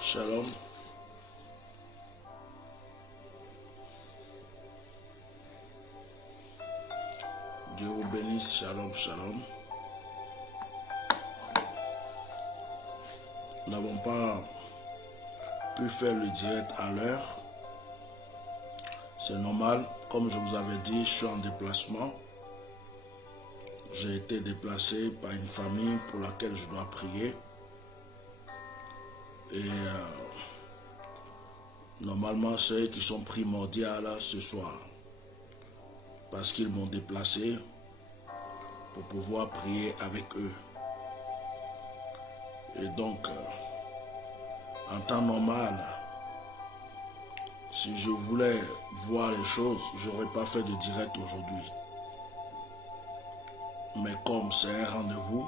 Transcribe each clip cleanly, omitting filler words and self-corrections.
Shalom. Dieu vous bénisse. Shalom, shalom. Nous n'avons pas pu faire le direct à l'heure. C'est normal. Comme je vous avais dit, je suis en déplacement. J'ai été déplacé par une famille pour laquelle je dois prier. Et normalement, c'est eux qui sont primordiaux ce soir. Parce qu'ils m'ont déplacé pour pouvoir prier avec eux. Et donc, en temps normal, si je voulais voir les choses, je n'aurais pas fait de direct aujourd'hui. Mais comme c'est un rendez-vous,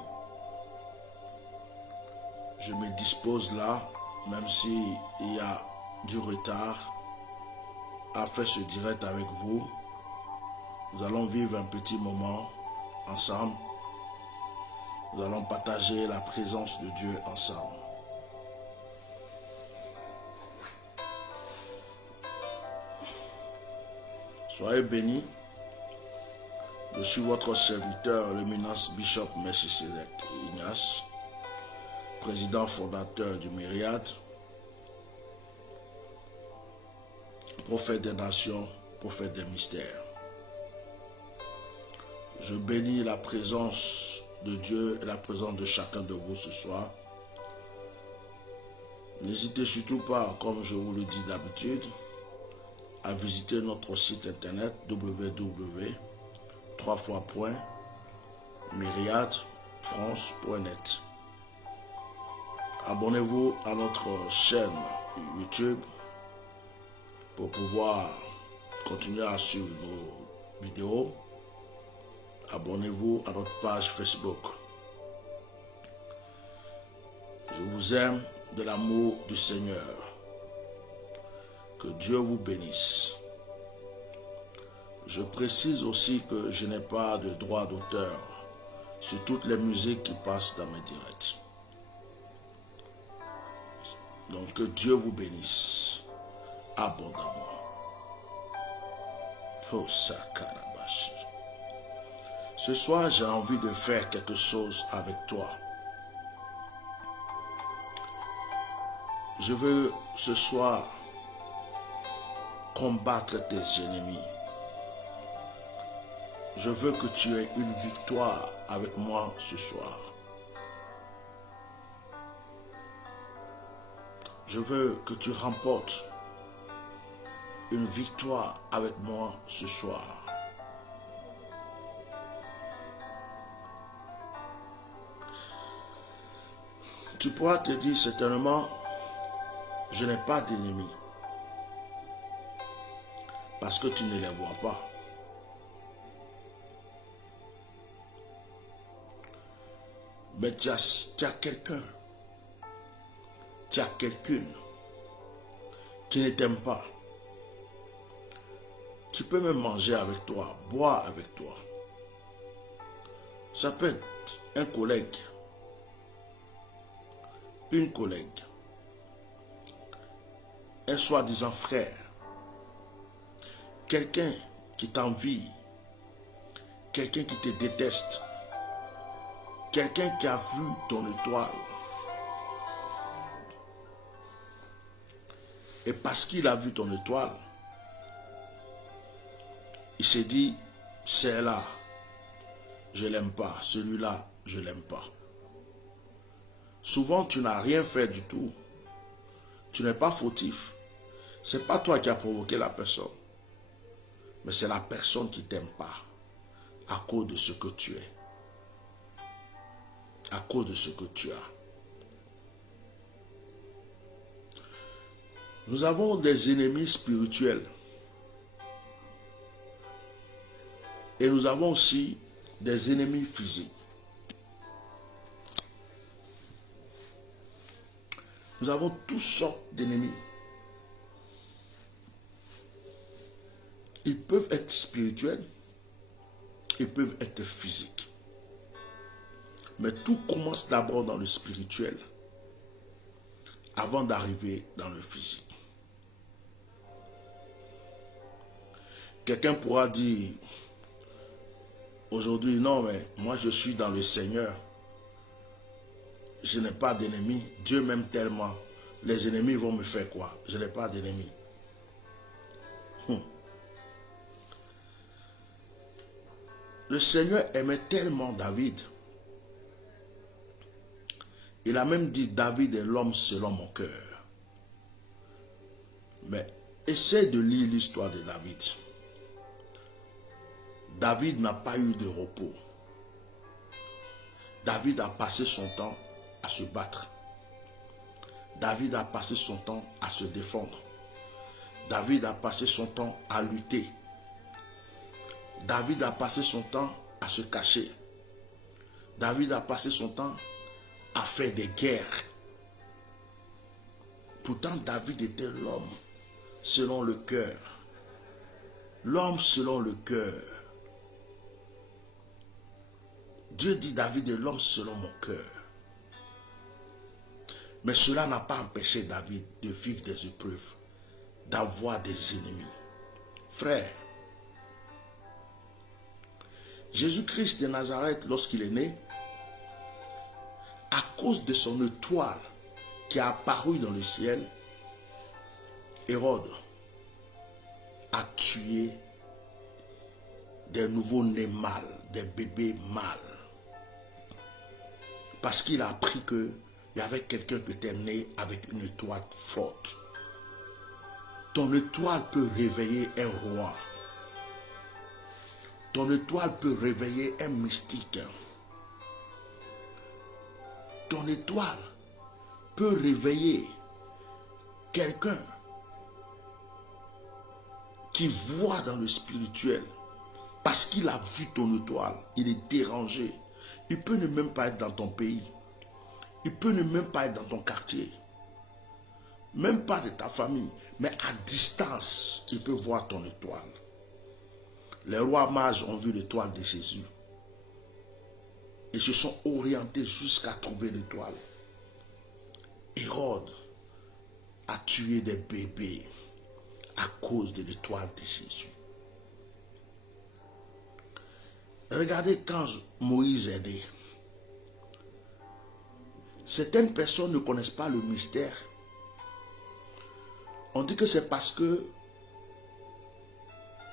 je me dispose là, même s'il y a du retard, à faire ce direct avec vous. Nous allons vivre un petit moment ensemble. Nous allons partager la présence de Dieu ensemble. Soyez bénis. Je suis votre serviteur, l'éminence Bishop Melchisedec Ignace, président fondateur du Myriade, prophète des nations, prophète des mystères. Je bénis la présence de Dieu et la présence de chacun de vous ce soir. N'hésitez surtout pas, comme je vous le dis d'habitude, à visiter notre site internet www.myriadefrance.net. Abonnez-vous à notre chaîne YouTube pour pouvoir continuer à suivre nos vidéos. Abonnez-vous à notre page Facebook. Je vous aime de l'amour du Seigneur. Que Dieu vous bénisse. Je précise aussi que je n'ai pas de droit d'auteur sur toutes les musiques qui passent dans mes directs. Donc que Dieu vous bénisse abondamment. Ce soir, j'ai envie de faire quelque chose avec toi. Je veux ce soir combattre tes ennemis. Je veux que tu aies une victoire avec moi ce soir. Je veux que tu remportes une victoire avec moi ce soir. Tu pourras te dire certainement, je n'ai pas d'ennemis. Parce que tu ne les vois pas. Mais tu as quelqu'un, tu as quelqu'une qui ne t'aime pas, qui peut même manger avec toi, boire avec toi. Ça peut être un collègue, une collègue, un soi-disant frère, quelqu'un qui t'envie, quelqu'un qui te déteste, quelqu'un qui a vu ton étoile. Et parce qu'il a vu ton étoile, il s'est dit, c'est là, je l'aime pas, celui-là, je l'aime pas. Souvent, tu n'as rien fait du tout. Tu n'es pas fautif. Ce n'est pas toi qui as provoqué la personne. Mais c'est la personne qui ne t'aime pas à cause de ce que tu es. À cause de ce que tu as. Nous avons des ennemis spirituels. Et nous avons aussi des ennemis physiques. Nous avons toutes sortes d'ennemis. Ils peuvent être spirituels, ils peuvent être physiques. Mais tout commence d'abord dans le spirituel avant d'arriver dans le physique. Quelqu'un pourra dire aujourd'hui, non, mais moi je suis dans le Seigneur. Je n'ai pas d'ennemis. Dieu m'aime tellement. Les ennemis vont me faire quoi? Je n'ai pas d'ennemis. Le Seigneur aimait tellement David. Il a même dit, David est l'homme selon mon cœur. Mais essaie de lire l'histoire de David. David n'a pas eu de repos. David a passé son temps à se battre. David a passé son temps à se défendre. David a passé son temps à lutter. David a passé son temps à se cacher. David a passé son temps à faire des guerres. Pourtant, David était l'homme selon le cœur. L'homme selon le cœur. Dieu dit, David est l'homme selon mon cœur. Mais cela n'a pas empêché David de vivre des épreuves, d'avoir des ennemis. Frère, Jésus-Christ de Nazareth, lorsqu'il est né, à cause de son étoile qui a apparu dans le ciel, Hérode a tué des nouveaux-nés mâles, des bébés mâles. Parce qu'il a appris qu'il y avait quelqu'un qui était né avec une étoile forte. Ton étoile peut réveiller un roi. Ton étoile peut réveiller un mystique. Ton étoile peut réveiller quelqu'un qui voit dans le spirituel. Parce qu'il a vu ton étoile, il est dérangé. Il peut ne même pas être dans ton pays. Il peut ne même pas être dans ton quartier. Même pas de ta famille. Mais à distance, il peut voir ton étoile. Les rois mages ont vu l'étoile de Jésus. Ils se sont orientés jusqu'à trouver l'étoile. Hérode a tué des bébés à cause de l'étoile de Jésus. Regardez quand Moïse est né. Certaines personnes ne connaissent pas le mystère. On dit que c'est parce que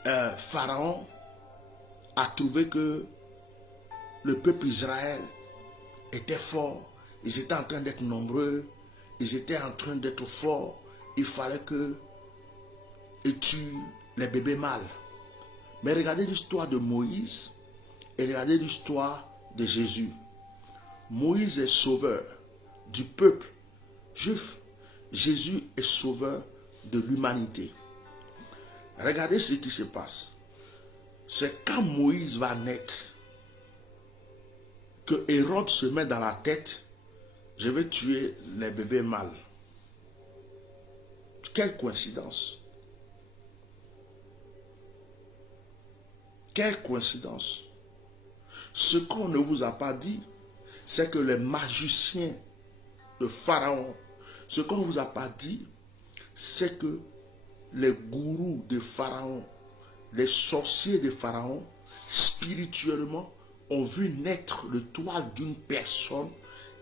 Pharaon a trouvé que le peuple Israël était fort. Ils étaient en train d'être nombreux. Ils étaient en train d'être forts. Il fallait qu'ils tuent les bébés mâles. Mais regardez l'histoire de Moïse et regardez l'histoire de Jésus. Moïse est sauveur du peuple juif. Jésus est sauveur de l'humanité. Regardez ce qui se passe. C'est quand Moïse va naître que Hérode se met dans la tête, je vais tuer les bébés mâles. Quelle coïncidence. Quelle coïncidence. Ce qu'on ne vous a pas dit, c'est que les magiciens de Pharaon, ce qu'on ne vous a pas dit, c'est que les gourous de Pharaon, les sorciers de Pharaon, spirituellement, ont vu naître l'étoile d'une personne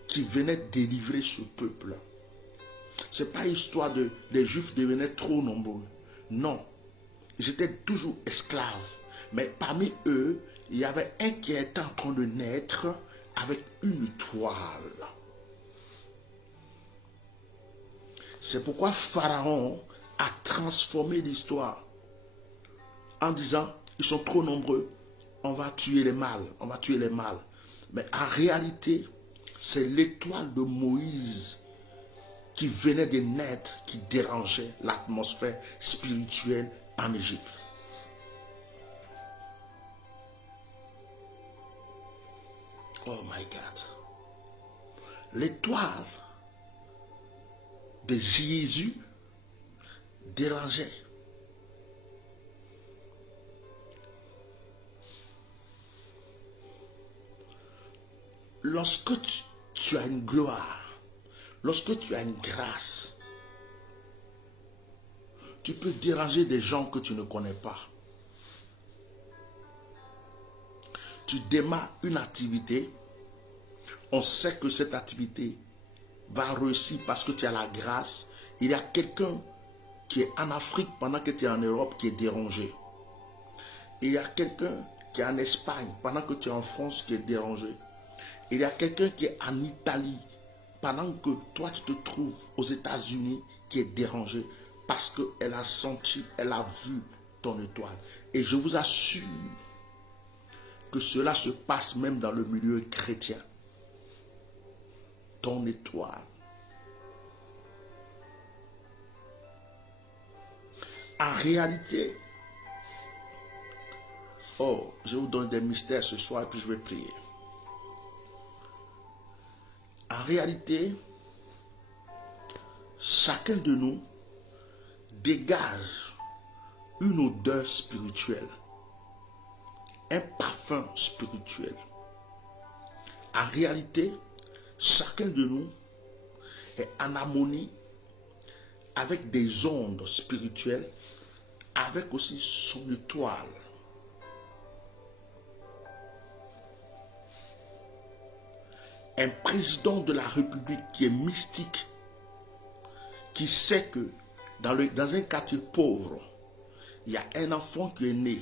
qui venait délivrer ce peuple. Ce n'est pas histoire de les Juifs devenaient trop nombreux. Non. Ils étaient toujours esclaves. Mais parmi eux, il y avait un qui était en train de naître avec une étoile. C'est pourquoi Pharaon a transformé l'histoire en disant, ils sont trop nombreux, on va tuer les mâles, on va tuer les mâles. Mais en réalité, c'est l'étoile de Moïse qui venait de naître, qui dérangeait l'atmosphère spirituelle en Égypte. Oh my God. L'étoile de Jésus dérangeait. lorsque tu as une gloire, lorsque tu as une grâce, tu peux déranger des gens que tu ne connais pas. Tu démarres une activité, on sait que cette activité va réussir parce que tu as la grâce. Il y a quelqu'un qui est en Afrique pendant que tu es en Europe qui est dérangé. Il y a quelqu'un qui est en Espagne pendant que tu es en France qui est dérangé. Il y a quelqu'un qui est en Italie pendant que toi tu te trouves aux États-Unis qui est dérangé parce qu'elle a senti, elle a vu ton étoile. Et je vous assure que cela se passe même dans le milieu chrétien. Ton étoile. En réalité, je vous donne des mystères ce soir et puis je vais prier. En réalité, chacun de nous dégage une odeur spirituelle, un parfum spirituel. En réalité, chacun de nous est en harmonie avec des ondes spirituelles, avec aussi son étoile. Un président de la République qui est mystique, qui sait que dans un quartier pauvre, il y a un enfant qui est né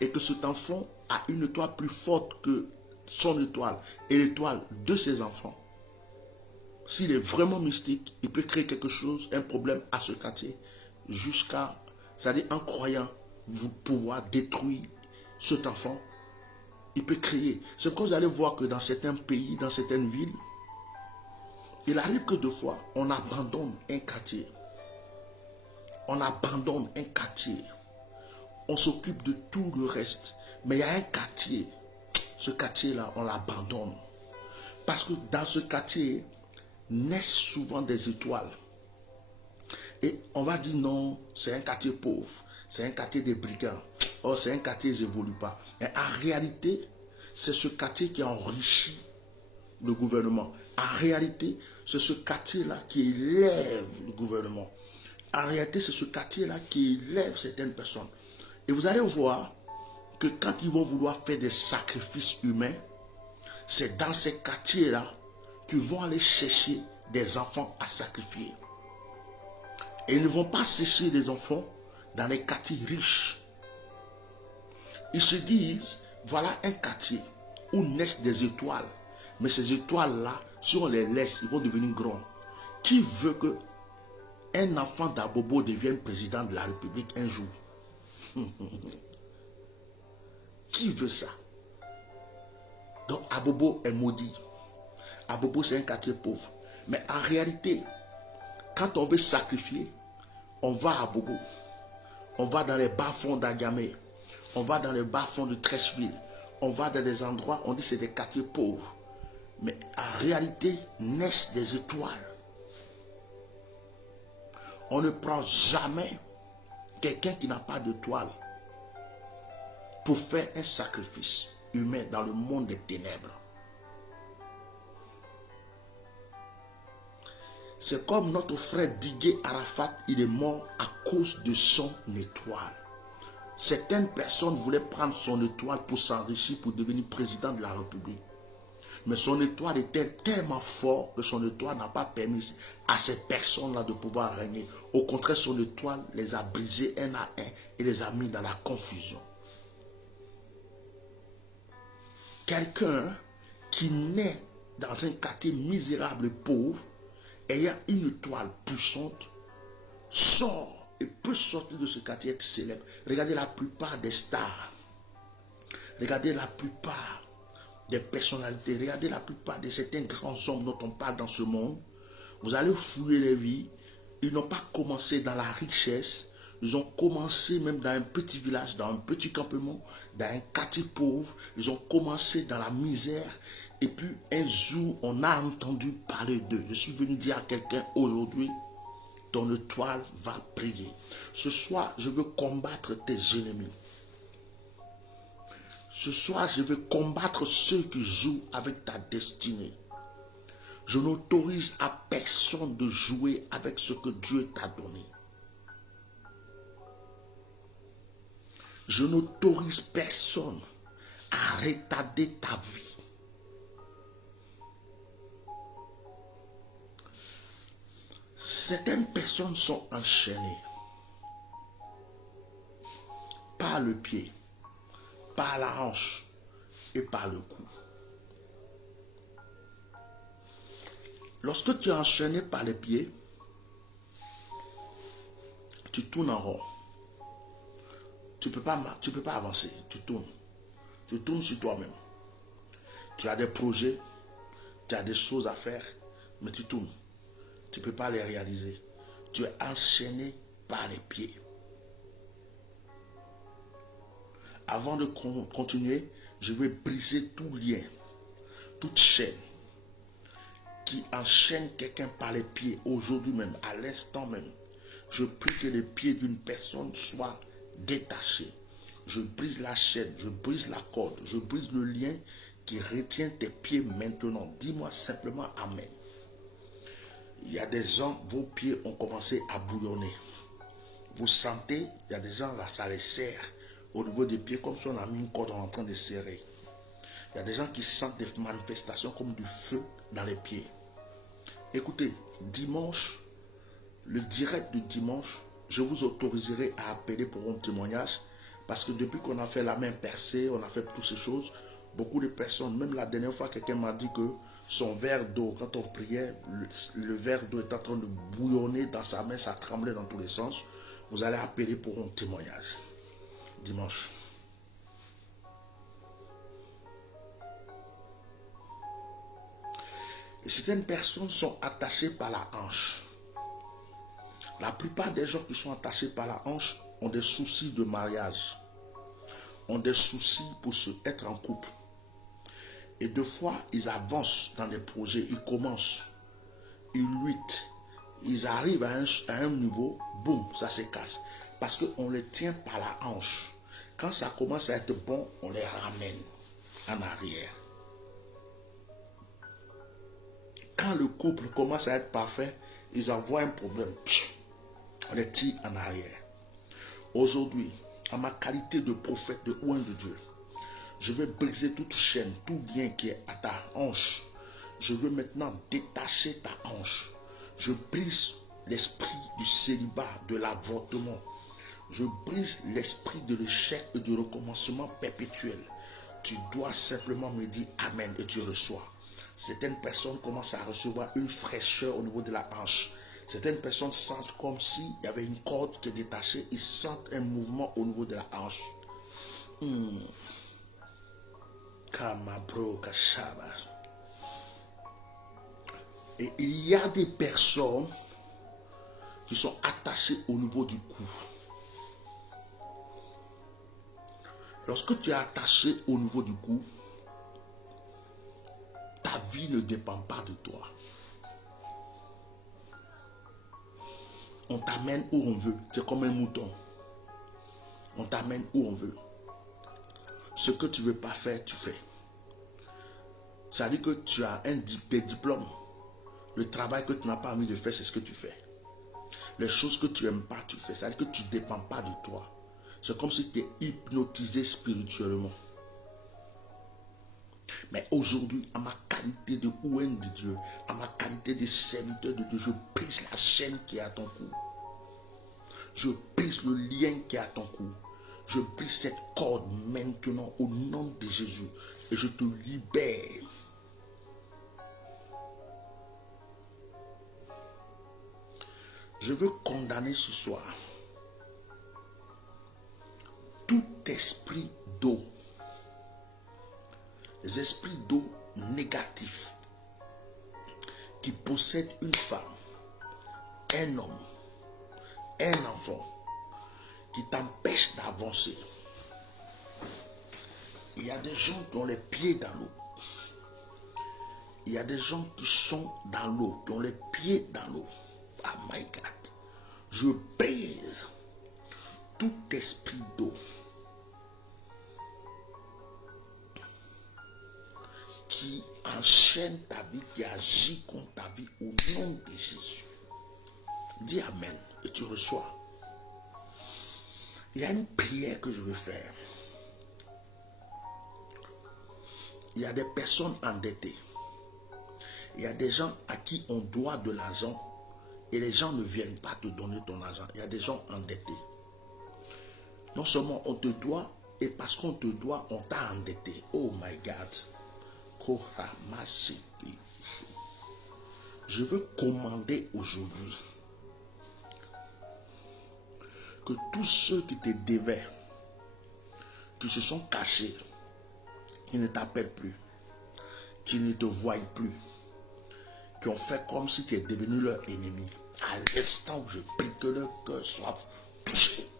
et que cet enfant a une étoile plus forte que son étoile et l'étoile de ses enfants. S'il est vraiment mystique, il peut créer quelque chose, un problème à ce quartier, jusqu'à, c'est-à-dire en croyant pouvoir détruire cet enfant. Il peut créer. C'est pourquoi vous allez voir que dans certains pays, dans certaines villes, il arrive que deux fois, on abandonne un quartier. On abandonne un quartier. On s'occupe de tout le reste. Mais il y a un quartier. Ce quartier-là, on l'abandonne. Parce que dans ce quartier, naissent souvent des étoiles. Et on va dire non, c'est un quartier pauvre. C'est un quartier des brigands. Oh, c'est un quartier qui n'évolue pas. Mais en réalité, c'est ce quartier qui enrichit le gouvernement. En réalité, c'est ce quartier-là qui élève le gouvernement. En réalité, c'est ce quartier-là qui élève certaines personnes. Et vous allez voir que quand ils vont vouloir faire des sacrifices humains, c'est dans ces quartiers-là qu'ils vont aller chercher des enfants à sacrifier. Et ils ne vont pas chercher des enfants dans les quartiers riches. Ils se disent, voilà un quartier où naissent des étoiles. Mais ces étoiles-là, si on les laisse, ils vont devenir grands. Qui veut que un enfant d'Abobo devienne président de la République un jour? Qui veut ça? Donc Abobo est maudit. Abobo, c'est un quartier pauvre. Mais en réalité, quand on veut sacrifier, on va à Abobo. On va dans les bas-fonds d'Agamé. On va dans les bas-fonds de Trècheville. On va dans des endroits, on dit que c'est des quartiers pauvres. Mais en réalité, naissent des étoiles. On ne prend jamais quelqu'un qui n'a pas d'étoile pour faire un sacrifice humain dans le monde des ténèbres. C'est comme notre frère Didier Arafat, il est mort à cause de son étoile. Certaines personnes voulaient prendre son étoile pour s'enrichir, pour devenir président de la République. Mais son étoile était tellement fort que son étoile n'a pas permis à ces personnes-là de pouvoir régner. Au contraire, son étoile les a brisés un à un et les a mis dans la confusion. Quelqu'un qui naît dans un quartier misérable et pauvre, ayant une étoile puissante, sort et peut sortir de ce quartier être célèbre. Regardez la plupart des stars. Regardez la plupart des personnalités. Regardez la plupart de certains grands hommes dont on parle dans ce monde. Vous allez fouiller les vies. Ils n'ont pas commencé dans la richesse. Ils ont commencé même dans un petit village, dans un petit campement, dans un quartier pauvre. Ils ont commencé dans la misère. Et puis un jour, on a entendu parler d'eux. Je suis venu dire à quelqu'un aujourd'hui, ton étoile va briller. Ce soir, je veux combattre tes ennemis. Ce soir, je vais combattre ceux qui jouent avec ta destinée. Je n'autorise à personne de jouer avec ce que Dieu t'a donné. Je n'autorise personne à retarder ta vie. Certaines personnes sont enchaînées par le pied, par la hanche et par le cou. Lorsque tu es enchaîné par les pieds, tu tournes en rond. Tu peux pas avancer, tu tournes. Tu tournes sur toi-même. Tu as des projets, tu as des choses à faire, mais tu tournes. Tu ne peux pas les réaliser. Tu es enchaîné par les pieds. Avant de continuer, je vais briser tout lien, toute chaîne qui enchaîne quelqu'un par les pieds aujourd'hui même, à l'instant même. Je prie que les pieds d'une personne soient détachés. Je brise la chaîne, je brise la corde, je brise le lien qui retient tes pieds maintenant. Dis-moi simplement Amen. Il y a des gens, vos pieds ont commencé à bouillonner. Vous sentez, il y a des gens là, ça les serre au niveau des pieds, comme si on a mis une corde en train de serrer. Il y a des gens qui sentent des manifestations comme du feu dans les pieds. Écoutez, dimanche, le direct de dimanche, je vous autoriserai à appeler pour un témoignage. Parce que depuis qu'on a fait la main percée, on a fait toutes ces choses, beaucoup de personnes, même la dernière fois, quelqu'un m'a dit que son verre d'eau, quand on priait, le verre d'eau est en train de bouillonner dans sa main, ça tremblait dans tous les sens. Vous allez appeler pour un témoignage dimanche. Et certaines personnes sont attachées par la hanche. La plupart des gens qui sont attachés par la hanche ont des soucis de mariage, ont des soucis pour être en couple. Et deux fois, ils avancent dans des projets, ils commencent, ils luttent, ils arrivent à un niveau, boum, ça se casse. Parce qu'on les tient par la hanche. Quand ça commence à être bon, on les ramène en arrière. Quand le couple commence à être parfait, ils envoient un problème. On les tire en arrière. Aujourd'hui, en ma qualité de prophète de oint de Dieu, je vais briser toute chaîne, tout lien qui est à ta hanche. Je veux maintenant détacher ta hanche. Je brise l'esprit du célibat, de l'avortement. Je brise l'esprit de l'échec et du recommencement perpétuel. Tu dois simplement me dire Amen et tu reçois. Certaines personnes commencent à recevoir une fraîcheur au niveau de la hanche. Certaines personnes sentent comme s'il y avait une corde qui est détachée. Ils sentent un mouvement au niveau de la hanche. Et il y a des personnes qui sont attachées au niveau du cou. Lorsque tu es attaché au niveau du cou, ta vie ne dépend pas de toi. On t'amène où on veut. C'est comme un mouton. On t'amène où on veut. Ce que tu ne veux pas faire, tu fais. Ça veut dire que tu as des diplômes. Le travail que tu n'as pas envie de faire, c'est ce que tu fais. Les choses que tu n'aimes pas, tu fais. Ça veut dire que tu ne dépends pas de toi. C'est comme si tu es hypnotisé spirituellement. Mais aujourd'hui, à ma qualité de oint de Dieu, à ma qualité de serviteur de Dieu, je brise la chaîne qui est à ton cou. Je brise le lien qui est à ton cou. Je brise cette corde maintenant au nom de Jésus. Et je te libère. Je veux condamner ce soir tout esprit d'eau, les esprits d'eau négatifs qui possèdent une femme, un homme, un enfant, qui t'empêchent d'avancer. Il y a des gens qui ont les pieds dans l'eau. Il y a des gens qui sont dans l'eau, qui ont les pieds dans l'eau. Oh my God. Je brise tout esprit d'eau qui enchaîne ta vie, qui agit contre ta vie au nom de Jésus. Dis Amen et tu reçois. Il y a une prière que je veux faire. Il y a des personnes endettées. Il y a des gens à qui on doit de l'argent et les gens ne viennent pas te donner ton argent. Il y a des gens endettés. Non seulement on te doit, et parce qu'on te doit, on t'a endetté. Oh my God. Je veux commander aujourd'hui que tous ceux qui te devaient, qui se sont cachés, qui ne t'appellent plus, qui ne te voient plus, qui ont fait comme si tu es devenu leur ennemi, à l'instant où je prie que leur cœur soit touché.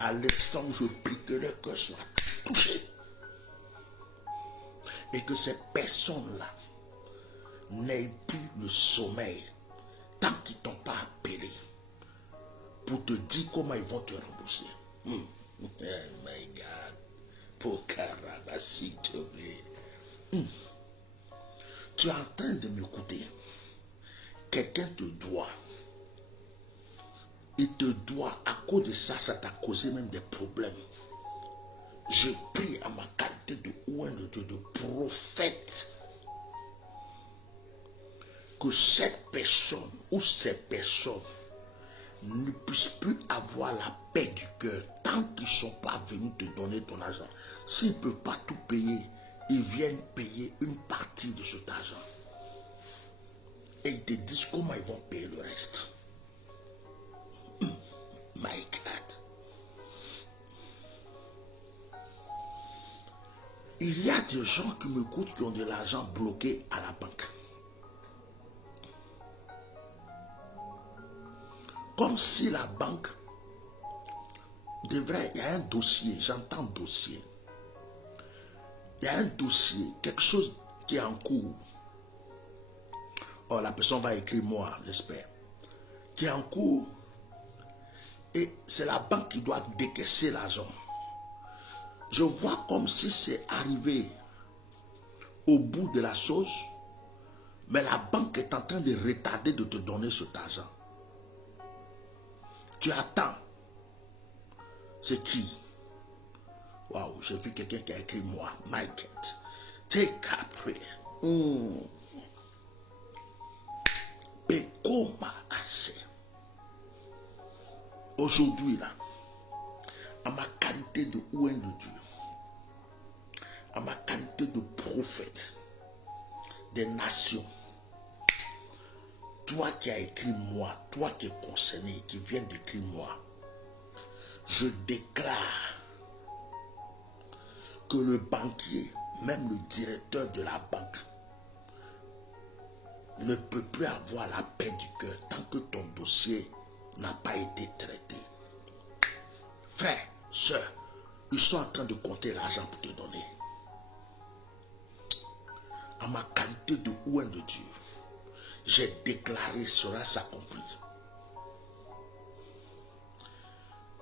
À l'instant où je prie que leur cœur soit touché. Et que ces personnes-là n'aient plus le sommeil tant qu'ils ne t'ont pas appelé pour te dire comment ils vont te rembourser. Oh my God. Pour Karabasi, tu es en train de m'écouter. Quelqu'un te doit. Il te doit. À cause de ça, ça t'a causé même des problèmes. Je prie à ma qualité de ouin de Dieu, de prophète, que cette personne ou ces personnes ne puissent plus avoir la paix du cœur tant qu'ils ne sont pas venus te donner ton argent. S'ils ne peuvent pas tout payer, ils viennent payer une partie de cet argent. Et ils te disent comment ils vont payer le reste. My God. Il y a des gens qui m'écoutent qui ont de l'argent bloqué à la banque. Comme si la banque devrait, il y a un dossier, j'entends dossier. Il y a un dossier, quelque chose qui est en cours. Oh, la personne va écrire moi, j'espère. Qui est en cours. Et c'est la banque qui doit décaisser l'argent. Je vois comme si c'est arrivé au bout de la chose, mais la banque est en train de retarder de te donner cet argent. Tu attends. C'est qui? Waouh, j'ai vu quelqu'un qui a écrit moi. Mike, take après. Pekoma assez. Aujourd'hui là, à ma qualité de ouin de Dieu, à ma qualité de prophète des nations, toi qui as écrit moi, toi qui es concerné, qui viens d'écrire moi, je déclare que le banquier, même le directeur de la banque, ne peut plus avoir la paix du cœur tant que ton dossier n'a pas été traité. Frère, soeur, ils sont en train de compter l'argent pour te donner. À ma qualité de ouin de Dieu, j'ai déclaré cela s'accomplit.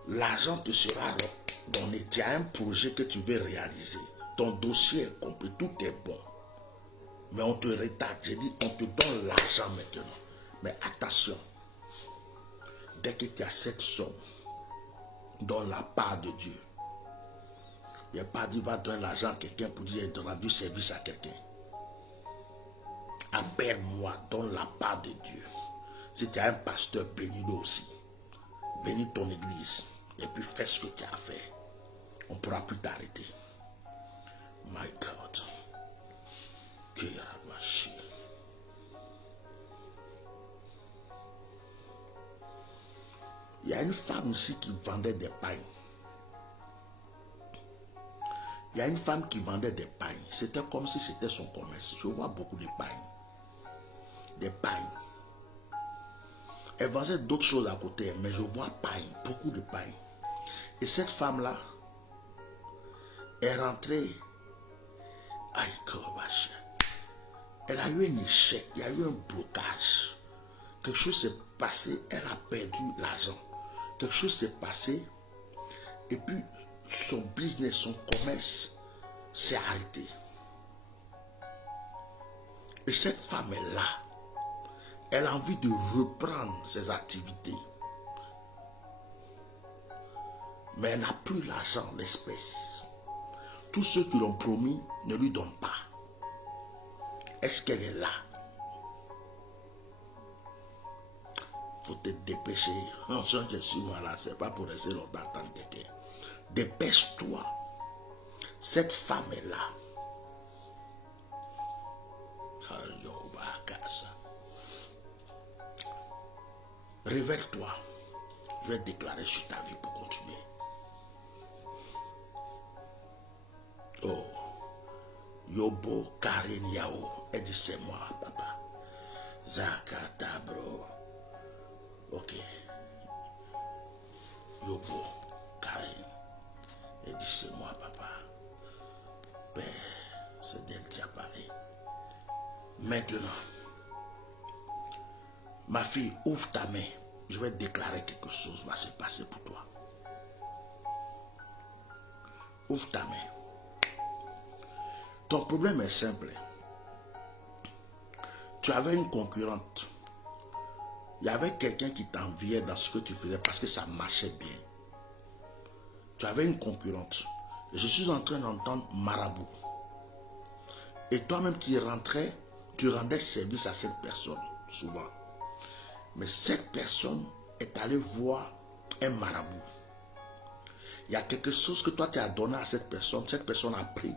L'argent te sera donné. Tu as un projet que tu veux réaliser. Ton dossier est complet, tout est bon. Mais on te retarde. J'ai dit, on te donne l'argent maintenant. Mais attention, dès que tu as cette somme dans la part de Dieu, il n'y a pas dit, va donner l'argent à quelqu'un pour dire, de rendre service à quelqu'un. Appelle-moi, donne la part de Dieu. Si tu as un pasteur, bénis-le aussi. Bénis ton église. Et puis fais ce que tu as à faire. On ne pourra plus t'arrêter. My God. Il y a une femme ici qui vendait des pains. Il y a une femme qui vendait des pains. C'était comme si c'était son commerce. Je vois beaucoup de pains. Des pains. Elle vendait d'autres choses à côté, mais je vois pain, beaucoup de pain. Et cette femme-là est rentrée. Elle a eu un échec, il y a eu un blocage. Quelque chose s'est passé, elle a perdu l'argent. Quelque chose s'est passé, et puis son business, son commerce s'est arrêté. Et cette femme est là. Elle a envie de reprendre ses activités. Mais elle n'a plus l'argent, l'espèce. Tous ceux qui l'ont promis ne lui donnent pas. Est-ce qu'elle est là? Faut te dépêcher. Non, je suis moi là, c'est pas pour rester longtemps attendre quelqu'un. Dépêche-toi. Cette femme est là. Révèle-toi. Je vais déclarer sur ta vie pour continuer. Oh. Yobo Karen Yao. Elle dit c'est moi, papa. Zakata, bro. Ok. Yobo Karen. Elle dit c'est moi, papa. Ben, c'est d'elle qui a parlé. Maintenant, ma fille, ouvre ta main. Je vais déclarer quelque chose va se passer pour toi. Ouvre ta main. Ton problème est simple. Tu avais une concurrente. Il y avait quelqu'un qui t'enviait dans ce que tu faisais parce que ça marchait bien. Tu avais une concurrente. Et je suis en train d'entendre marabout. Et toi-même qui rentrais, tu rendais service à cette personne, souvent. Mais cette personne est allée voir un marabout. Il y a quelque chose que toi tu as donné à cette personne a pris.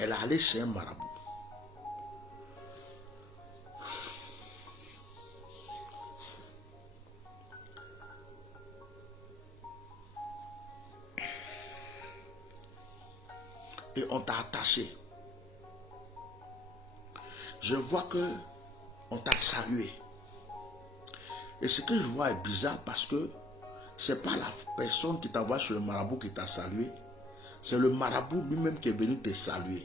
Elle est allée chez un marabout. Et on t'a attaché. Je vois que on t'a salué. Et ce que je vois est bizarre parce que c'est pas la personne qui t'envoie chez le marabout qui t'a salué. C'est le marabout lui-même qui est venu te saluer.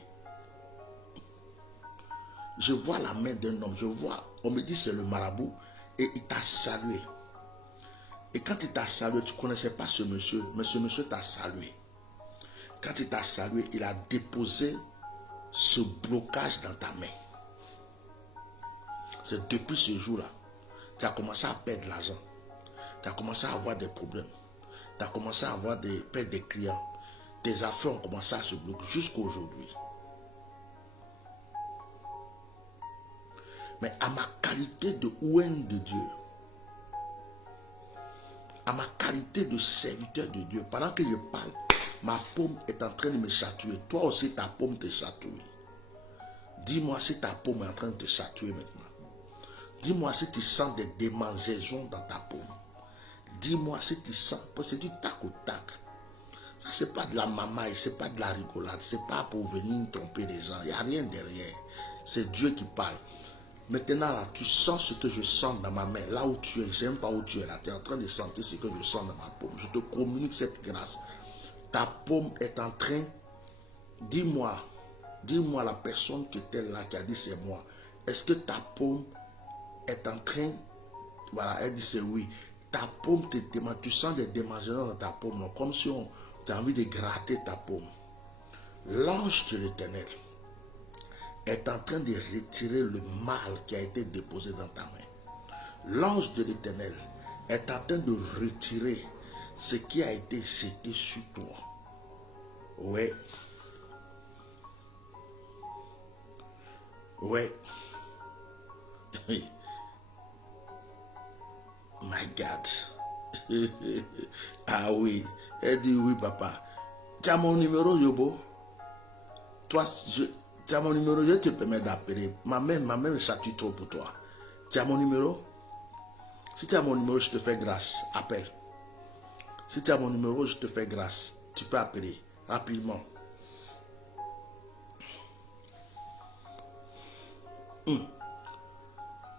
Je vois la main d'un homme. On me dit c'est le marabout et il t'a salué. Et quand il t'a salué, tu ne connaissais pas ce monsieur, mais ce monsieur t'a salué. Quand il t'a salué, il a déposé ce blocage dans ta main. C'est depuis ce jour-là, tu as commencé à perdre l'argent. Tu as commencé à avoir des problèmes. Tu as commencé à avoir perdre des clients. Tes affaires ont commencé à se bloquer jusqu'à aujourd'hui. Mais à ma qualité de ouïe de Dieu, à ma qualité de serviteur de Dieu, pendant que je parle, ma paume est en train de me chatouiller. Toi aussi, ta paume te chatouille. Dis-moi si ta paume est en train de te chatouiller maintenant. Dis-moi si tu sens des démangeaisons dans ta paume. Dis-moi si tu sens, parce que c'est du tac au tac. Ça, c'est pas de la mamaille, c'est pas de la rigolade, c'est pas pour venir tromper les gens. Il n'y a rien derrière. C'est Dieu qui parle. Maintenant, là, tu sens ce que je sens dans ma main. Là où tu es, je ne sais même pas où tu es là. Tu es en train de sentir ce que je sens dans ma paume. Je te communique cette grâce. Ta paume est en train, dis-moi la personne qui était là, qui a dit c'est moi. Est-ce que ta paume est en train, voilà, elle dit c'est oui. Ta paume te demande, tu sens des démangeaisons dans ta paume, non? Comme si tu as envie de gratter ta paume. L'ange de l'Éternel est en train de retirer le mal qui a été déposé dans ta main. L'ange de l'Éternel est en train de retirer ce qui a été jeté sur toi. Ouais. Ouais. My God. Ah oui. Elle dit oui, papa. Tu as mon numéro, Yobo? Toi, tu as mon numéro, je te permets d'appeler. Ma main me chatouille trop pour toi. Tu as mon numéro? Si tu as mon numéro, je te fais grâce. Appelle. Si tu as mon numéro, je te fais grâce. Tu peux appeler rapidement.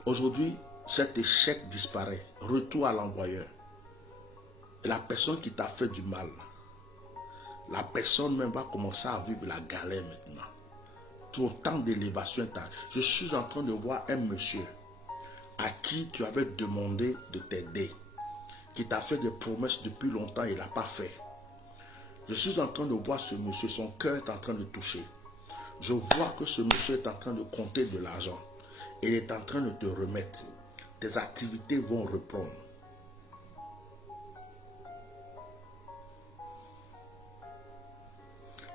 Aujourd'hui, cet échec disparaît. Retour à l'envoyeur. Et la personne qui t'a fait du mal, la personne même va commencer à vivre la galère maintenant. Ton temps d'élévation. Je suis en train de voir un monsieur à qui tu avais demandé de t'aider, qui t'a fait des promesses depuis longtemps et il n'a pas fait. Je suis en train de voir ce monsieur, son cœur est en train de toucher. Je vois que ce monsieur est en train de compter de l'argent. Il est en train de te remettre. Tes activités vont reprendre.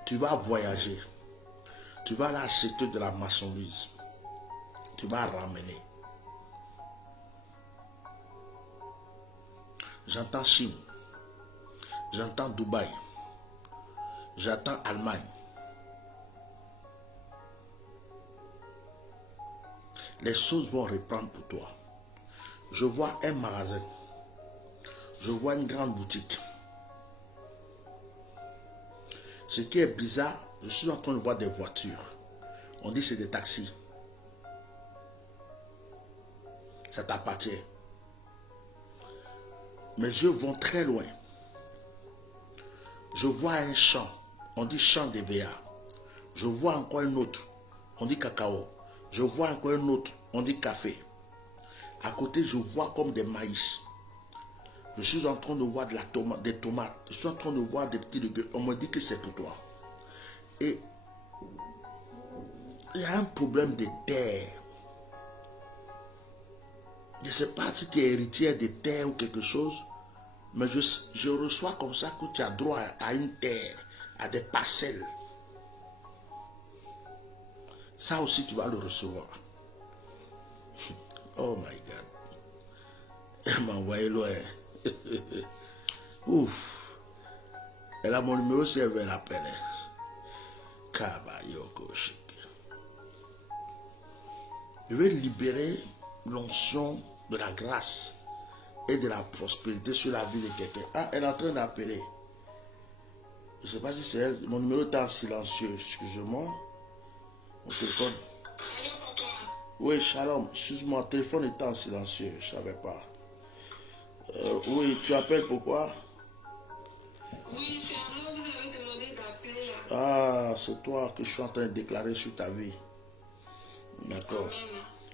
Tu vas voyager. Tu vas aller acheter de la marchandise. Tu vas ramener. J'entends Chine. J'entends Dubaï. J'entends Allemagne. Les choses vont reprendre pour toi. Je vois un magasin. Je vois une grande boutique. Ce qui est bizarre, je suis en train de voir des voitures. On dit que c'est des taxis. Ça t'appartient. Mes yeux vont très loin. Je vois un champ. On dit champ de VA. Je vois encore un autre. On dit cacao. Je vois encore un autre. On dit café. À côté, je vois comme des maïs. Je suis en train de voir des tomates. Je suis en train de voir des petits légumes. On me dit que c'est pour toi. Et il y a un problème de terre. Je ne sais pas si tu es héritière de terre ou quelque chose, mais je reçois comme ça que tu as droit à une terre, à des parcelles. Ça aussi, tu vas le recevoir. Oh my God. Elle m'a envoyé loin. Ouf. Elle a mon numéro si elle veut l'appeler. Kabayoko Shike. Je vais libérer l'onction de la grâce et de la prospérité sur la vie de quelqu'un. Ah, elle est en train d'appeler. Je ne sais pas si c'est elle. Mon numéro est en silencieux. Excusez-moi. Mon téléphone. Oui, shalom. Excuse-moi, mon téléphone est en silencieux. Je ne savais pas. Oui, tu appelles pourquoi? Oui, c'est à moi que vous avez demandé d'appeler. Ah, c'est toi que je suis en train de déclarer sur ta vie. D'accord.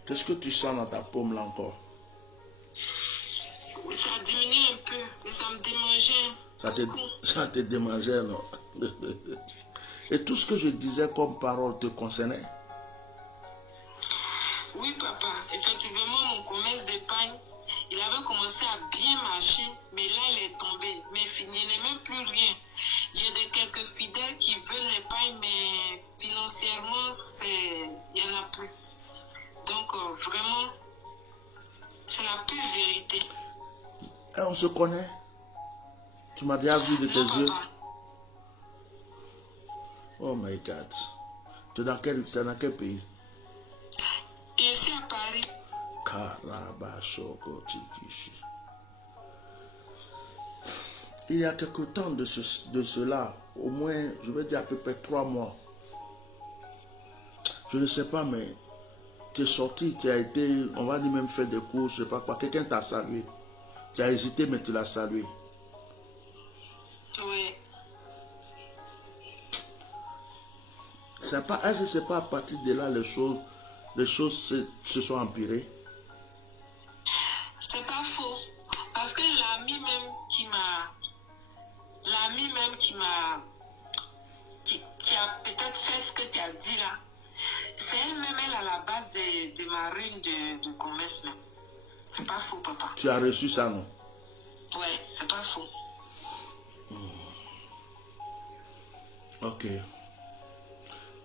Qu'est-ce que tu sens dans ta paume là encore? Oui, ça a diminué un peu et ça me démangeait. Ça te démangeait, non? Et tout ce que je disais comme parole te concernait? Oui, papa. Effectivement, mon commerce d'épargne, il avait commencé à bien marcher, mais là, il est tombé. Mais il n'est même plus rien. J'ai quelques fidèles qui veulent l'épargne, mais financièrement, il n'y en a plus. Donc, vraiment, c'est la pure vérité. Et on se connaît? Tu m'as déjà vu de tes yeux? Oh my God. Tu es dans quel pays? Je suis à Paris. Il y a quelque temps de cela, au moins, je vais dire à peu près 3 mois. Je ne sais pas, mais tu es sorti, tu as été, on va dire même faire des courses, je ne sais pas quoi. Quelqu'un t'a salué. Tu as hésité, mais tu l'as salué. Oui. Est-ce que c'est pas à partir de là les choses se sont empirées? C'est pas faux. Parce que l'ami même qui a peut-être fait ce que tu as dit là, c'est elle-même, elle à la base de ma rune de commerce même. C'est pas faux, papa. Tu as reçu ça, non? Ouais, c'est pas faux. Ok.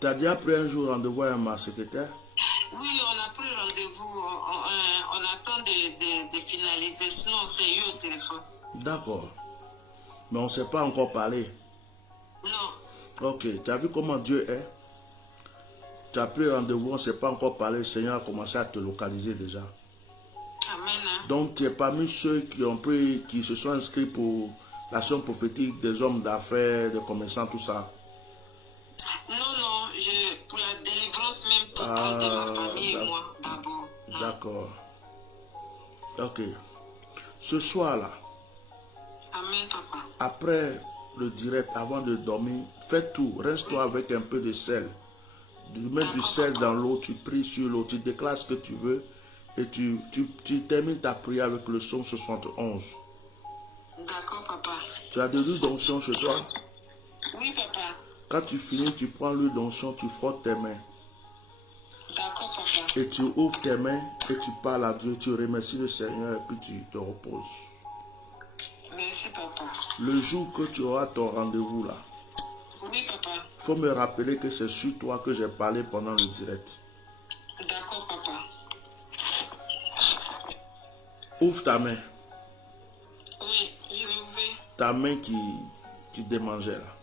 Tu as déjà pris un jour rendez-vous avec ma secrétaire? Oui, on a pris rendez-vous. On attend de finaliser. Sinon, on s'est eu au téléphone. D'accord. Mais on ne s'est pas encore parlé. Non. Ok. Tu as vu comment Dieu est? Tu as pris rendez-vous, on ne s'est pas encore parlé. Le Seigneur a commencé à te localiser déjà. Amen. Donc, tu es parmi ceux qui se sont inscrits pour l'action prophétique des hommes d'affaires, des commerçants, tout ça. Non, pour la délivrance même totale de ma famille et moi, d'abord. D'accord. Ok. Ce soir-là, amen, papa. Après le direct, avant de dormir, fais tout. Reste-toi avec un peu de sel. Tu mets du sel dans l'eau, tu pries sur l'eau, tu déclares ce que tu veux et tu termines ta prière avec le psaume 71. D'accord, papa. Tu as de l'huile d'onction chez toi? Oui, papa. Quand tu finis, tu prends l'huile d'onction, tu frottes tes mains. D'accord, papa. Et tu ouvres tes mains et tu parles à Dieu, tu remercies le Seigneur et puis tu te reposes. Merci, papa. Le jour que tu auras ton rendez-vous là, Oui, papa. il faut me rappeler que c'est sur toi que j'ai parlé pendant le direct. D'accord, papa. Ouvre ta main. Oui, je l'ai ouvert. Ta main qui démangeait là.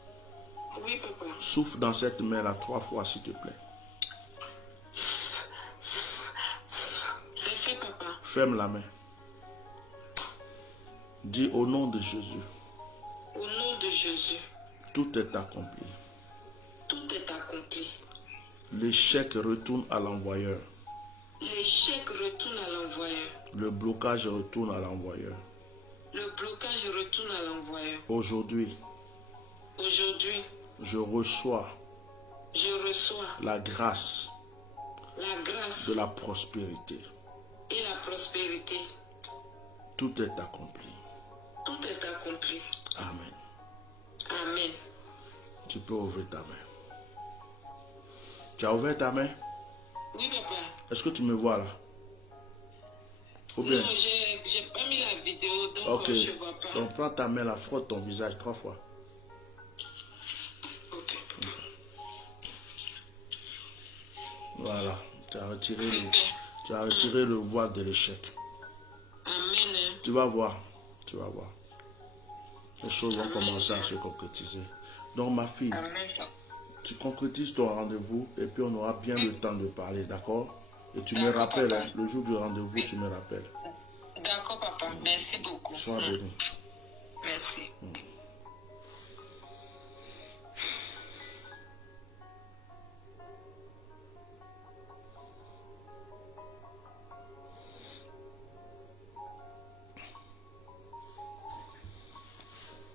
Oui, papa. Souffle dans cette main là 3 fois s'il te plaît. C'est fait, papa. Ferme la main. Dis au nom de Jésus. Au nom de Jésus. Tout est accompli. Tout est accompli. L'échec retourne à l'envoyeur. L'échec retourne à l'envoyeur. Le blocage retourne à l'envoyeur. Le blocage retourne à l'envoyeur. Aujourd'hui, je reçois la grâce de la prospérité. Et la prospérité. Tout est accompli. Tout est accompli. Amen. Amen. Tu peux ouvrir ta main. Tu as ouvert ta main? Oui, papa. Est-ce que tu me vois là? Ou bien? Non, j'ai pas mis la vidéo, donc Ok. je ne vois pas. Donc prends ta main là, frotte ton visage 3 fois. Ok. Voilà. Tu as retiré Super. le voile de l'échec. Amen. Tu vas voir. Tu vas voir. Les choses vont commencer à se concrétiser. Donc ma fille, Amen. tu concrétises ton rendez-vous et puis on aura bien le temps de parler, d'accord? Et tu me D'accord, rappelles, papa. hein, le jour du rendez-vous, Oui. tu me rappelles. D'accord, papa. Merci beaucoup. Sois béni. Merci.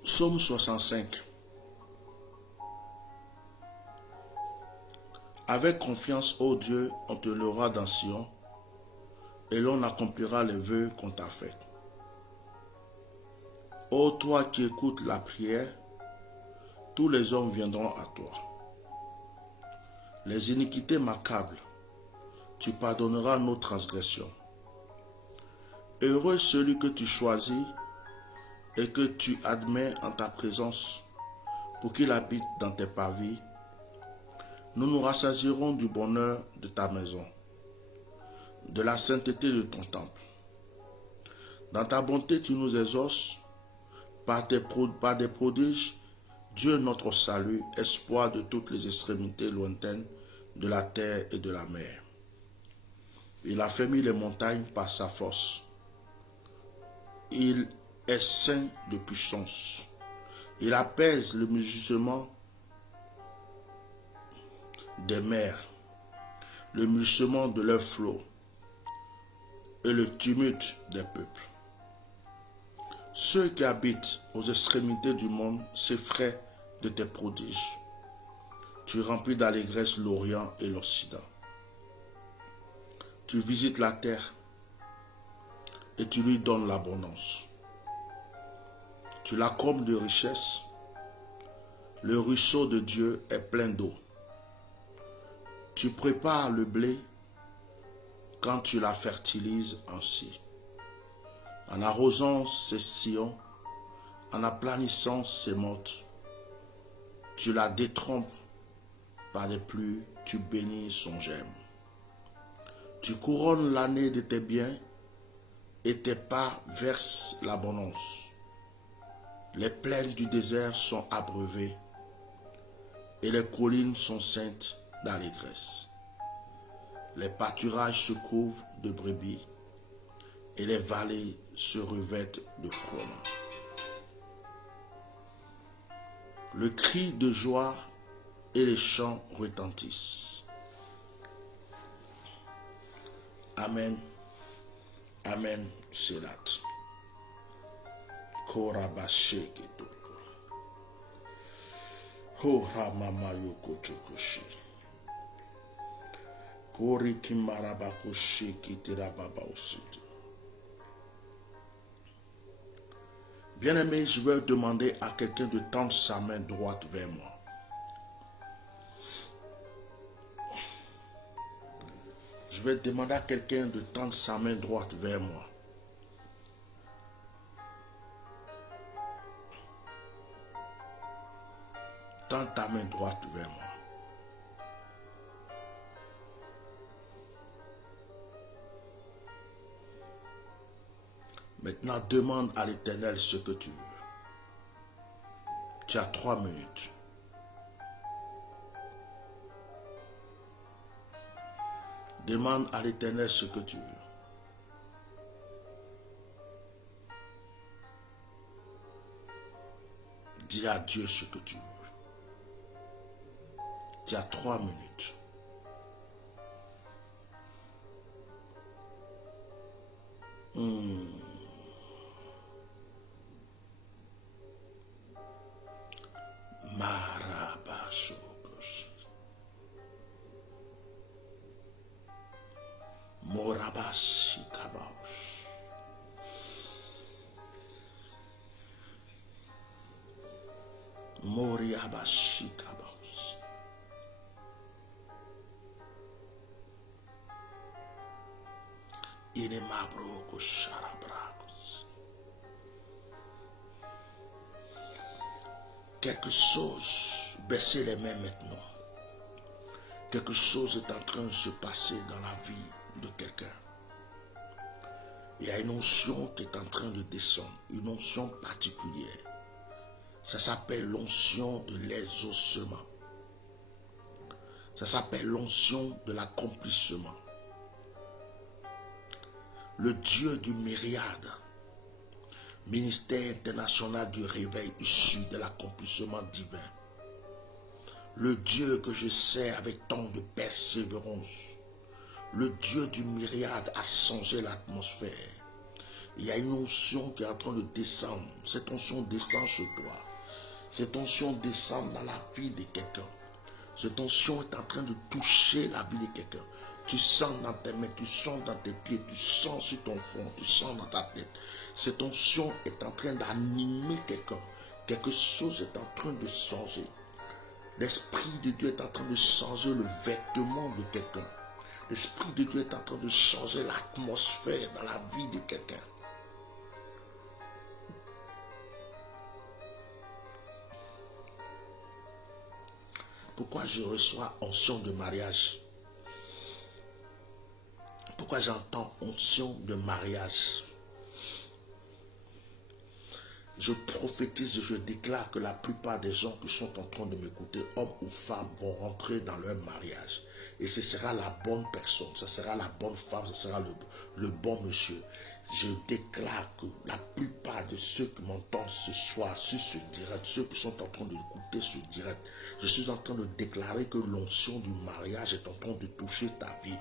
Psaume 65. Avec confiance, ô Dieu, on te louera dans Sion et l'on accomplira les vœux qu'on t'a faits. Ô toi qui écoutes la prière, tous les hommes viendront à toi. Les iniquités m'accablent, tu pardonneras nos transgressions. Heureux celui que tu choisis et que tu admets en ta présence pour qu'il habite dans tes parvis. Nous nous rassasierons du bonheur de ta maison, de la sainteté de ton temple. Dans ta bonté, tu nous exauces par des prodiges, Dieu notre salut, espoir de toutes les extrémités lointaines de la terre et de la mer. Il a fermé les montagnes par sa force. Il est saint de puissance. Il apaise le mugissement des mers, le mugissement de leurs flots et le tumulte des peuples. Ceux qui habitent aux extrémités du monde s'effraient de tes prodiges. Tu remplis d'allégresse l'Orient et l'Occident. Tu visites la terre et tu lui donnes l'abondance. Tu la combles de richesses. Le ruisseau de Dieu est plein d'eau. Tu prépares le blé quand tu la fertilises ainsi. En arrosant ses sillons, en aplanissant ses mottes, tu la détrompes par les pluies, tu bénis son gemme. Tu couronnes l'année de tes biens et tes pas versent l'abondance. Les plaines du désert sont abreuvées et les collines sont saintes d'allégresse. Les pâturages se couvrent de brebis et les vallées se revêtent de froment. Le cri de joie et les chants retentissent. Amen. Amen. Selat. Korabashe ketoko. Horamama yoko chokoshi. Kori kimarabakoshi kitirababa ositi. Bien-aimé, je vais demander à quelqu'un de tendre sa main droite vers moi. Je vais demander à quelqu'un de tendre sa main droite vers moi. Tends ta main droite vers moi. Maintenant, demande à l'Éternel ce que tu veux. Tu as 3 minutes. Demande à l'Éternel ce que tu veux. Dis à Dieu ce que tu veux. Tu as 3 minutes. Marabashokos. Morabashikabaos. Moriabashikabaos. Inemabrokos sharabrakos. Quelque chose, baissez les mains maintenant. Quelque chose est en train de se passer dans la vie de quelqu'un. Il y a une onction qui est en train de descendre, une onction particulière. Ça s'appelle l'onction de l'exaucement. Ça s'appelle l'onction de l'accomplissement. Le Dieu du myriade, ministère international du réveil issu de l'accomplissement divin. Le Dieu que je sers avec tant de persévérance. Le Dieu du myriade a changé l'atmosphère. Il y a une onction qui est en train de descendre. Cette onction descend chez toi. Cette onction descend dans la vie de quelqu'un. Cette onction est en train de toucher la vie de quelqu'un. Tu sens dans tes mains, tu sens dans tes pieds, tu sens sur ton front, tu sens dans ta tête. Cette onction est en train d'animer quelqu'un. Quelque chose est en train de changer. L'Esprit de Dieu est en train de changer le vêtement de quelqu'un. L'Esprit de Dieu est en train de changer l'atmosphère dans la vie de quelqu'un. Pourquoi je reçois onction de mariage? Pourquoi j'entends onction de mariage? Je prophétise et je déclare que la plupart des gens qui sont en train de m'écouter, hommes ou femmes, vont rentrer dans leur mariage. Et ce sera la bonne personne, ce sera la bonne femme, ce sera le bon monsieur. Je déclare que la plupart de ceux qui m'entendent ce soir sur ce direct, ceux qui sont en train d'écouter ce direct, je suis en train de déclarer que l'onction du mariage est en train de toucher ta vie.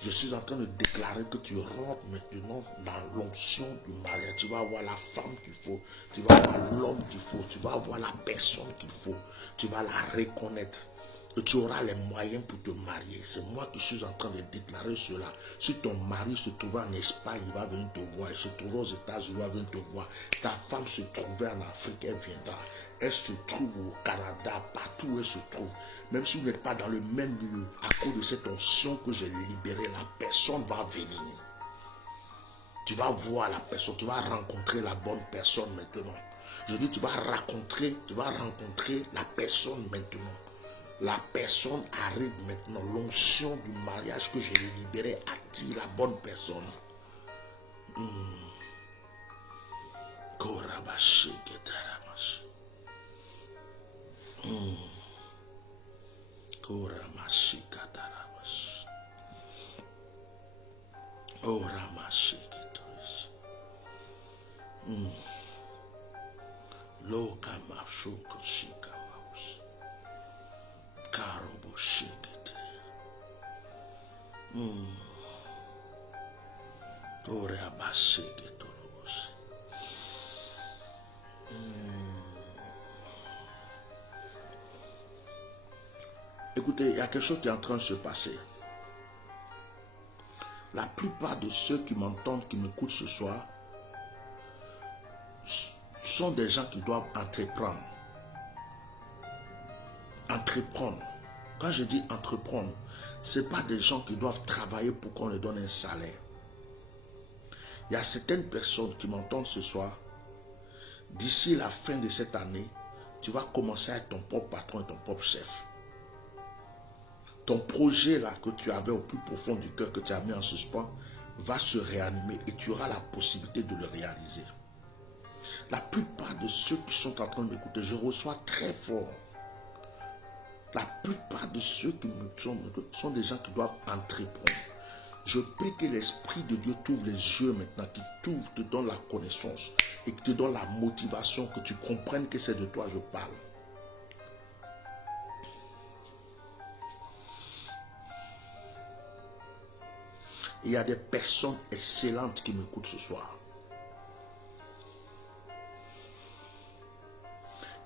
Je suis en train de déclarer que tu rentres maintenant dans l'onction du mariage. Tu vas avoir la femme qu'il faut, tu vas avoir l'homme qu'il faut, tu vas avoir la personne qu'il faut, tu vas la reconnaître. Et tu auras les moyens pour te marier. C'est moi qui suis en train de déclarer cela. Si ton mari se trouvait en Espagne, il va venir te voir. Il se trouvait aux États-Unis, il va venir te voir. Ta femme se trouvait en Afrique, elle viendra. Elle se trouve au Canada, partout où elle se trouve. Même si vous n'êtes pas dans le même lieu, à cause de cette onction que j'ai libérée, la personne va venir. Tu vas voir la personne, tu vas rencontrer la bonne personne maintenant. Je dis, tu vas rencontrer la personne maintenant. La personne arrive maintenant. L'onction du mariage que j'ai libéré attire la bonne personne. Écoutez, il y a quelque chose qui est en train de se passer. La plupart de ceux qui m'entendent, qui m'écoutent ce soir, sont des gens qui doivent entreprendre. Entreprendre. Quand je dis entreprendre, Ce pas des gens qui doivent travailler pour qu'on leur donne un salaire. Il y a certaines personnes qui m'entendent ce soir. D'ici la fin de cette année, tu vas commencer à être ton propre patron et ton propre chef. Ton projet là que tu avais au plus profond du cœur, que tu as mis en suspens, va se réanimer et tu auras la possibilité de le réaliser. La plupart de ceux qui sont en train de m'écouter, je reçois très fort. La plupart de ceux qui me sont des gens qui doivent entreprendre. Je prie que l'Esprit de Dieu t'ouvre les yeux maintenant, qu'il t'ouvre, te donne la connaissance et qu'il te donne la motivation, que tu comprennes que c'est de toi je parle. Il y a des personnes excellentes qui m'écoutent ce soir.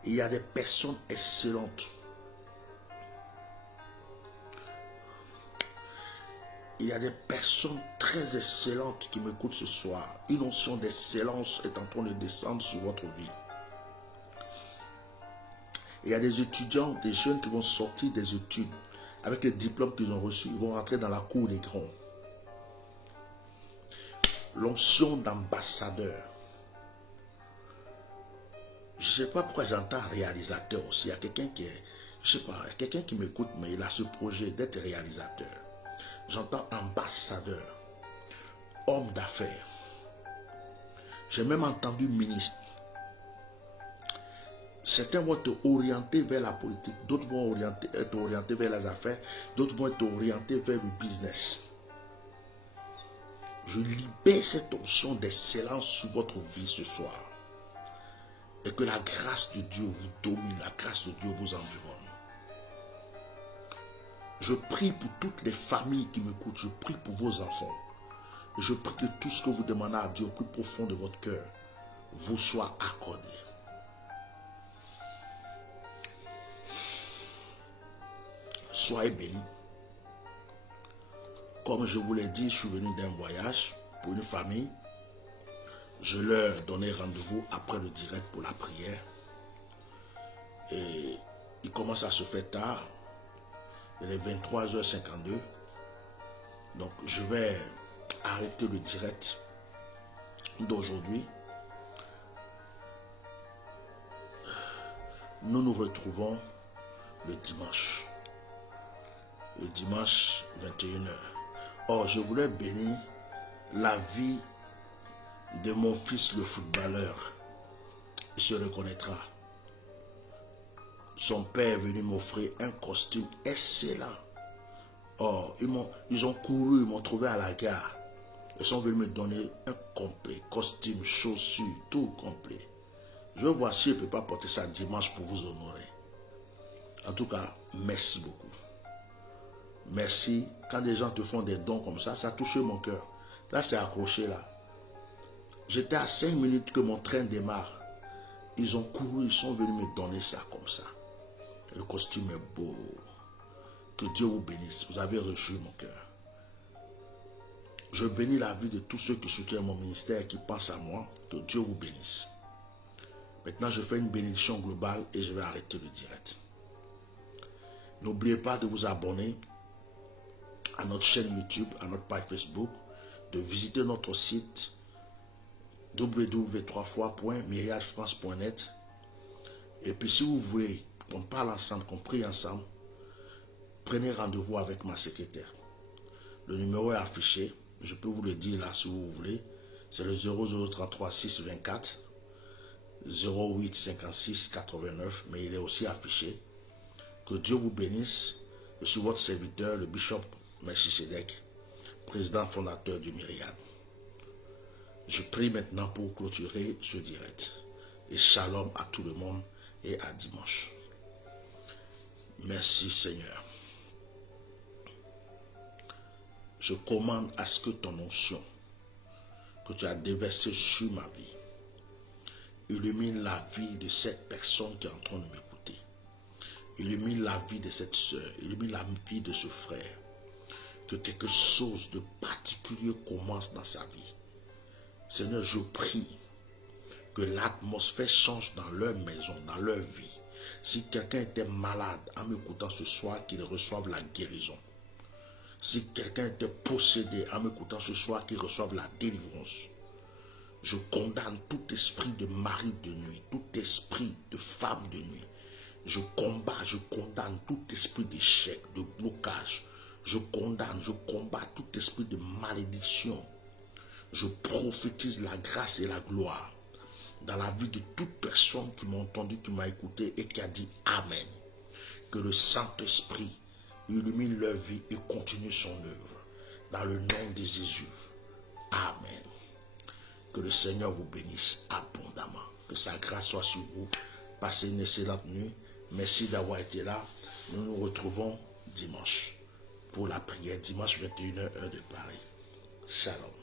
Il y a des personnes excellentes. Il y a des personnes très excellentes qui m'écoutent ce soir. Une onction d'excellence est en train de descendre sur votre vie. Il y a des étudiants, des jeunes qui vont sortir des études avec les diplômes qu'ils ont reçus. Ils vont rentrer dans la cour des grands. L'onction d'ambassadeur. Je ne sais pas pourquoi j'entends réalisateur aussi. Il y a quelqu'un qui est, je sais pas, il y a quelqu'un qui m'écoute, mais il a ce projet d'être réalisateur. J'entends ambassadeur, homme d'affaires. J'ai même entendu ministre. Certains vont te orienter vers la politique, d'autres vont être orientés vers les affaires, d'autres vont être orientés vers le business. Je libère cette onction d'excellence sur votre vie ce soir. Et que la grâce de Dieu vous domine, la grâce de Dieu vous environne. Je prie pour toutes les familles qui m'écoutent, je prie pour vos enfants. Je prie que tout ce que vous demandez à Dieu au plus profond de votre cœur vous soit accordé. Soyez bénis. Comme je vous l'ai dit, je suis venu d'un voyage pour une famille. Je leur donnais rendez-vous après le direct pour la prière. Et il commence à se faire tard. Il est 23h52. Donc je vais arrêter le direct d'aujourd'hui. Nous nous retrouvons le dimanche. Le dimanche 21h. Or, je voulais bénir la vie de mon fils le footballeur. Il se reconnaîtra. Son père est venu m'offrir un costume excellent. Or, ils ont couru, ils m'ont trouvé à la gare. Ils sont venus me donner un complet, costume, chaussures, tout complet. Je vais voir si je ne peux pas porter ça dimanche pour vous honorer. En tout cas, merci beaucoup. Merci. Quand des gens te font des dons comme ça, ça touche mon cœur. Là, c'est accroché là. J'étais à 5 minutes que mon train démarre. Ils ont couru, ils sont venus me donner ça comme ça. Et le costume est beau. Que Dieu vous bénisse. Vous avez reçu mon cœur. Je bénis la vie de tous ceux qui soutiennent mon ministère, qui pensent à moi. Que Dieu vous bénisse. Maintenant, je fais une bénédiction globale et je vais arrêter le direct. N'oubliez pas de vous abonner à notre chaîne YouTube, à notre page Facebook, de visiter notre site www.myriadfrance.net. Et puis si vous voulez qu'on parle ensemble, qu'on prie ensemble, prenez rendez-vous avec ma secrétaire. Le numéro est affiché, je peux vous le dire là si vous voulez. C'est le 0033 624 08 56 89, mais il est aussi affiché. Que Dieu vous bénisse. Je suis votre serviteur, le bishop Melchisedec, président fondateur du Myriade. Je prie maintenant pour clôturer ce direct. Et shalom à tout le monde et à dimanche. Merci Seigneur. Je commande à ce que ton onction que tu as déversée sur ma vie illumine la vie de cette personne qui est en train de m'écouter. Illumine la vie de cette soeur, illumine la vie de ce frère. Que quelque chose de particulier commence dans sa vie. Seigneur, je prie que l'atmosphère change dans leur maison, dans leur vie. Si quelqu'un était malade en m'écoutant ce soir, qu'il reçoive la guérison. Si quelqu'un était possédé en m'écoutant ce soir, qu'il reçoive la délivrance. Je condamne tout esprit de mari de nuit, tout esprit de femme de nuit. Je condamne tout esprit d'échec, de blocage. Je combats tout esprit de malédiction. Je prophétise la grâce et la gloire dans la vie de toute personne qui m'a entendu, qui m'a écouté et qui a dit Amen. Que le Saint-Esprit illumine leur vie et continue son œuvre. Dans le nom de Jésus. Amen. Que le Seigneur vous bénisse abondamment. Que sa grâce soit sur vous. Passez une excellente nuit. Merci d'avoir été là. Nous nous retrouvons dimanche pour la prière. Dimanche 21h, heure de Paris. Shalom.